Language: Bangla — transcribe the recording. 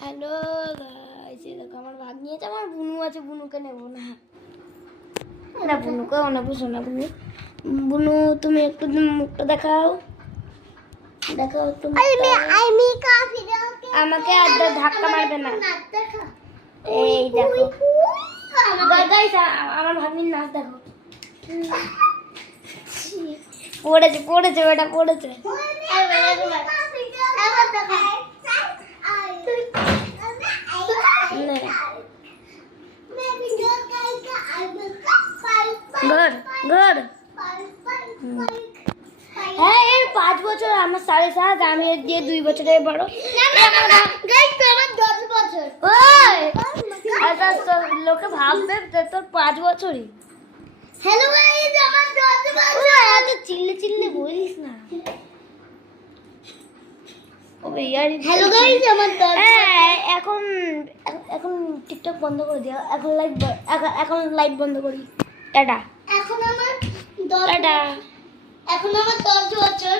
হ্যালো গাইস, দেখো আমার ভাগ নিয়েছে, আমার বুনু আছে, বুনুকে নেব না। না বুনুকে নেবো, শোনা বুনু। বুনু তুমি একটু মুখটা দেখাও, দেখাও একটু। আমাকে আর ধাক্কা মারবে না। এই দেখো গাইস, আমার ভাগ্নির নাচ দেখো। পড়েছে পড়েছে বেটা, পড়েছে। ঘর ঘর হ্যাঁ, এর 5 বছর, আমার 7.5, আমি এর দিয়ে 2 বছরের বড়। লোকে ভাববে তোর 5 বছরই। হ্যালো গাইস, আমার 10 বছর। এত চিল্লে চিল্লে বলিস না। হ্যালো গাইস, আমার 10 এখন এখন টিকটক বন্ধ করে দিও, এখন লাইভ বন্ধ করি। টাটা। এখন আমার 10 বছর।